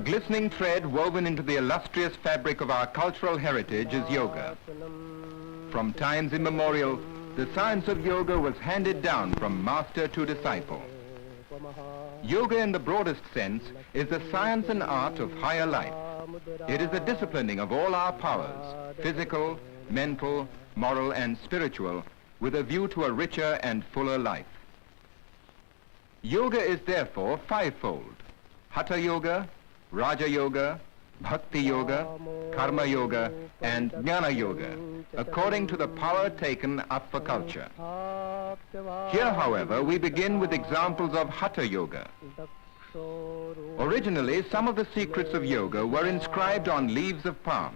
A glistening thread woven into the illustrious fabric of our cultural heritage is yoga. From times immemorial, the science of yoga was handed down from master to disciple. Yoga in the broadest sense is the science and art of higher life. It is the disciplining of all our powers, physical, mental, moral and spiritual, with a view to a richer and fuller life. Yoga is therefore fivefold: Hatha Yoga, Raja Yoga, Bhakti Yoga, Karma Yoga and Jnana Yoga, according to the power taken up for culture. Here, however, we begin with examples of Hatha Yoga. Originally, some of the secrets of yoga were inscribed on leaves of palm.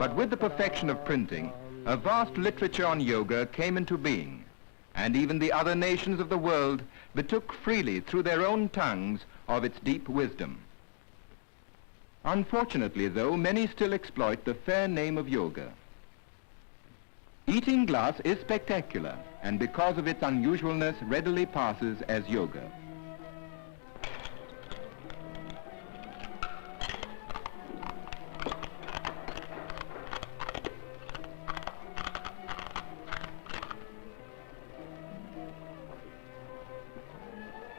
But with the perfection of printing, a vast literature on yoga came into being, and even the other nations of the world betook freely through their own tongues of its deep wisdom. Unfortunately, though, many still exploit the fair name of yoga. Eating glass is spectacular, and because of its unusualness readily passes as yoga.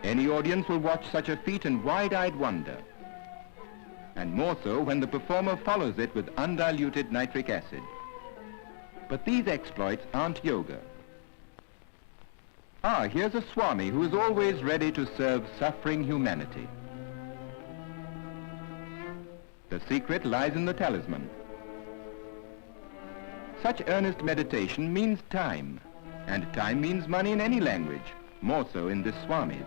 Any audience will watch such a feat in wide-eyed wonder, and more so when the performer follows it with undiluted nitric acid. But these exploits aren't yoga. Ah, here's a Swami who is always ready to serve suffering humanity. The secret lies in the talisman. Such earnest meditation means time, and time means money in any language, more so in this Swami's.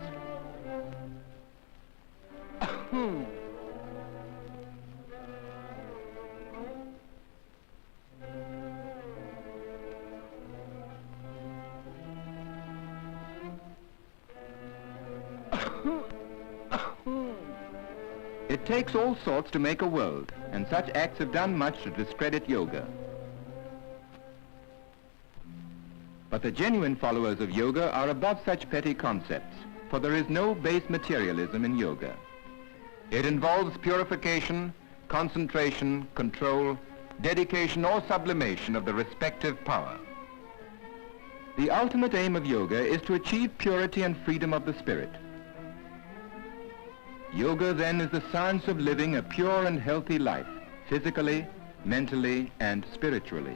It takes all sorts to make a world, and such acts have done much to discredit yoga. But the genuine followers of yoga are above such petty concepts, for there is no base materialism in yoga. It involves purification, concentration, control, dedication or sublimation of the respective power. The ultimate aim of yoga is to achieve purity and freedom of the spirit. Yoga then is the science of living a pure and healthy life, physically, mentally and spiritually.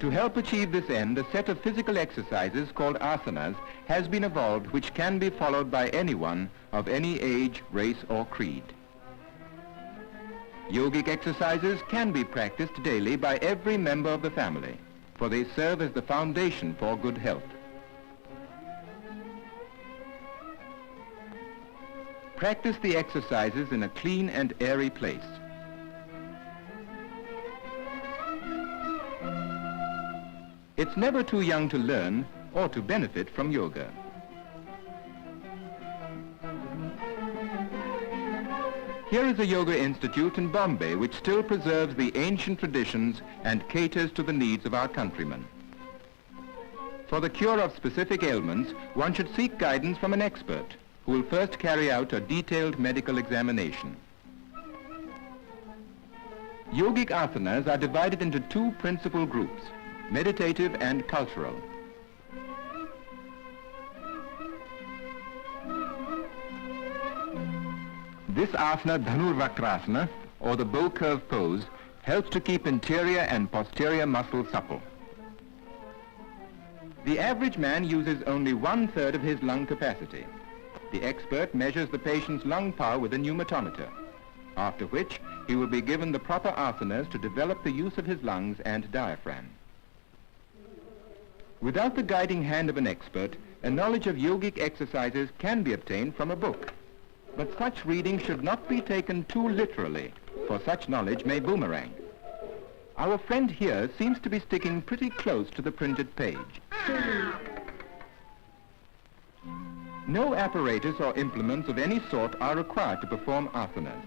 To help achieve this end, a set of physical exercises called asanas has been evolved, which can be followed by anyone of any age, race or creed. Yogic exercises can be practiced daily by every member of the family, for they serve as the foundation for good health. Practice the exercises in a clean and airy place. It's never too young to learn or to benefit from yoga. Here is a yoga institute in Bombay which still preserves the ancient traditions and caters to the needs of our countrymen. For the cure of specific ailments, one should seek guidance from an expert who will first carry out a detailed medical examination. Yogic asanas are divided into two principal groups: meditative and cultural. This asana, Dhanurvakrasana, or the bow curve pose, helps to keep interior and posterior muscles supple. The average man uses only 1/3 of his lung capacity. The expert measures the patient's lung power with a pneumatometer, after which he will be given the proper asanas to develop the use of his lungs and diaphragm. Without the guiding hand of an expert, a knowledge of yogic exercises can be obtained from a book. But such reading should not be taken too literally, for such knowledge may boomerang. Our friend here seems to be sticking pretty close to the printed page. No apparatus or implements of any sort are required to perform asanas.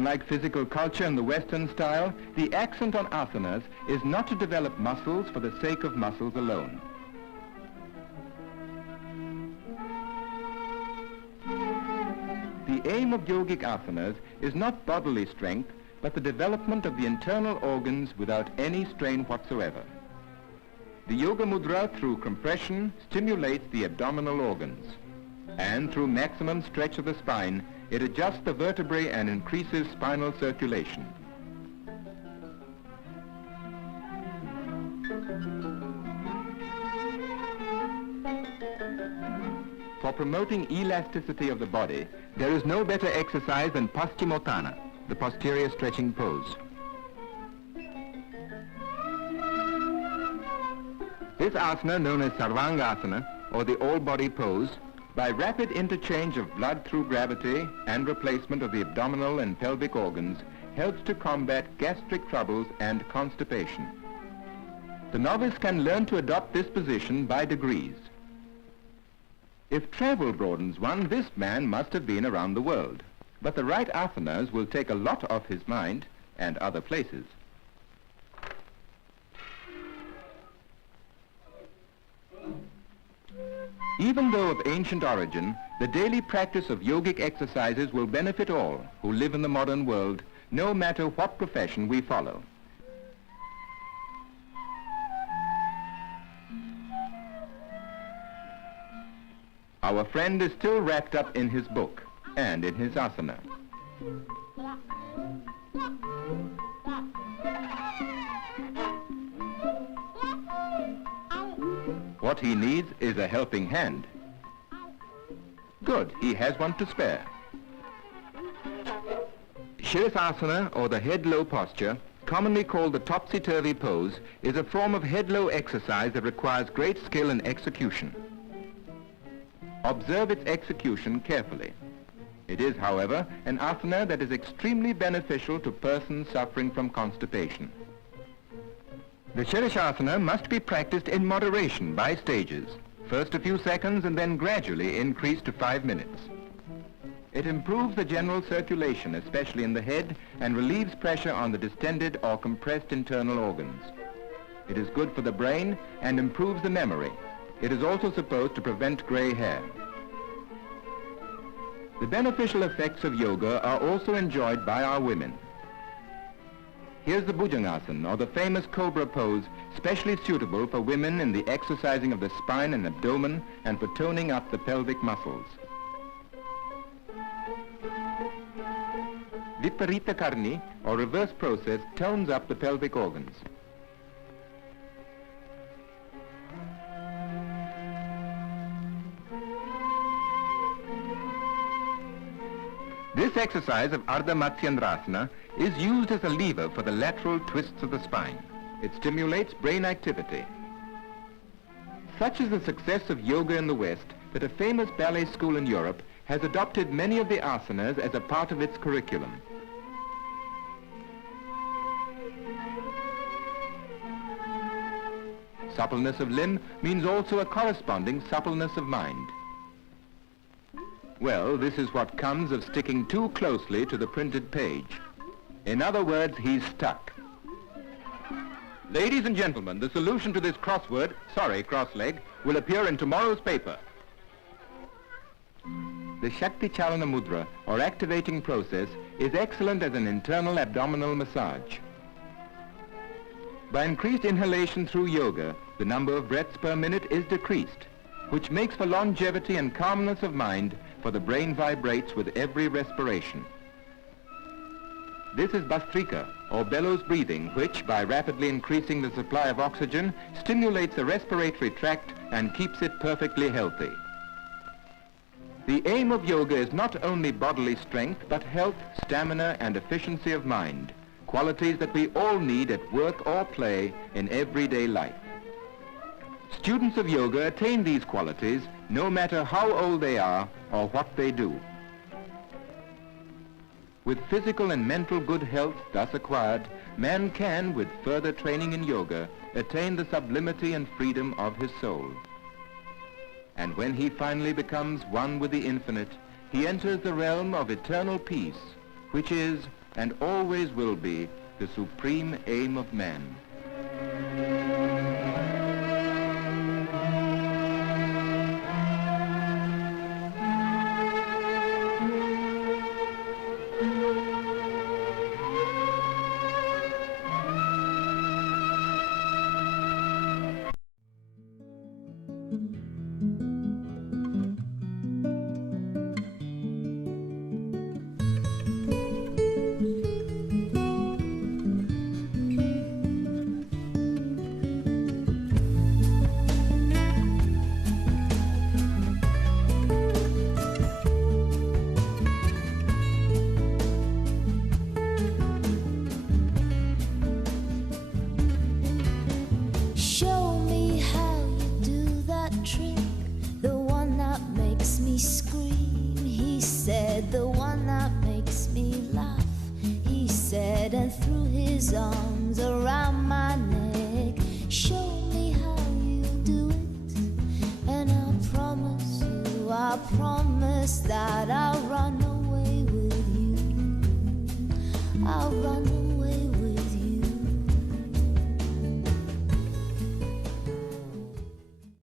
Unlike physical culture in the Western style, the accent on asanas is not to develop muscles for the sake of muscles alone. The aim of yogic asanas is not bodily strength, but the development of the internal organs without any strain whatsoever. The yoga mudra, through compression, stimulates the abdominal organs, and through maximum stretch of the spine, it adjusts the vertebrae and increases spinal circulation. For promoting elasticity of the body, there is no better exercise than Paschimotthana, the posterior stretching pose. This asana, known as Sarvangasana, or the all-body pose, by rapid interchange of blood through gravity and replacement of the abdominal and pelvic organs, helps to combat gastric troubles and constipation. The novice can learn to adopt this position by degrees. If travel broadens one, this man must have been around the world. But the right asanas will take a lot off his mind and other places. Even though of ancient origin, the daily practice of yogic exercises will benefit all who live in the modern world, no matter what profession we follow. Our friend is still wrapped up in his book and in his asana. What he needs is a helping hand. Good, he has one to spare. Shirasasana, or the head-low posture, commonly called the topsy-turvy pose, is a form of head-low exercise that requires great skill and execution. Observe its execution carefully. It is, however, an asana that is extremely beneficial to persons suffering from constipation. The Shirashasana must be practiced in moderation by stages, first a few seconds and then gradually increased to 5 minutes. It improves the general circulation, especially in the head, and relieves pressure on the distended or compressed internal organs. It is good for the brain and improves the memory. It is also supposed to prevent gray hair. The beneficial effects of yoga are also enjoyed by our women. Here's the Bhujangasana, or the famous cobra pose, specially suitable for women in the exercising of the spine and abdomen and for toning up the pelvic muscles. Viparita Karni, or reverse process, tones up the pelvic organs. This exercise of Ardha Matsyendrasana is used as a lever for the lateral twists of the spine. It stimulates brain activity. Such is the success of yoga in the West that a famous ballet school in Europe has adopted many of the asanas as a part of its curriculum. Suppleness of limb means also a corresponding suppleness of mind. Well, this is what comes of sticking too closely to the printed page. In other words, he's stuck. Ladies and gentlemen, the solution to this crossword, sorry, cross-leg, will appear in tomorrow's paper. The Shakti Chalana Mudra, or activating process, is excellent as an internal abdominal massage. By increased inhalation through yoga, the number of breaths per minute is decreased, which makes for longevity and calmness of mind, for the brain vibrates with every respiration. This is Bhastrika, or bellows breathing, which, by rapidly increasing the supply of oxygen, stimulates the respiratory tract and keeps it perfectly healthy. The aim of yoga is not only bodily strength, but health, stamina, and efficiency of mind, qualities that we all need at work or play in everyday life. Students of yoga attain these qualities no matter how old they are or what they do. With physical and mental good health thus acquired, man can, with further training in yoga, attain the sublimity and freedom of his soul. And when he finally becomes one with the infinite, he enters the realm of eternal peace, which is and always will be the supreme aim of man.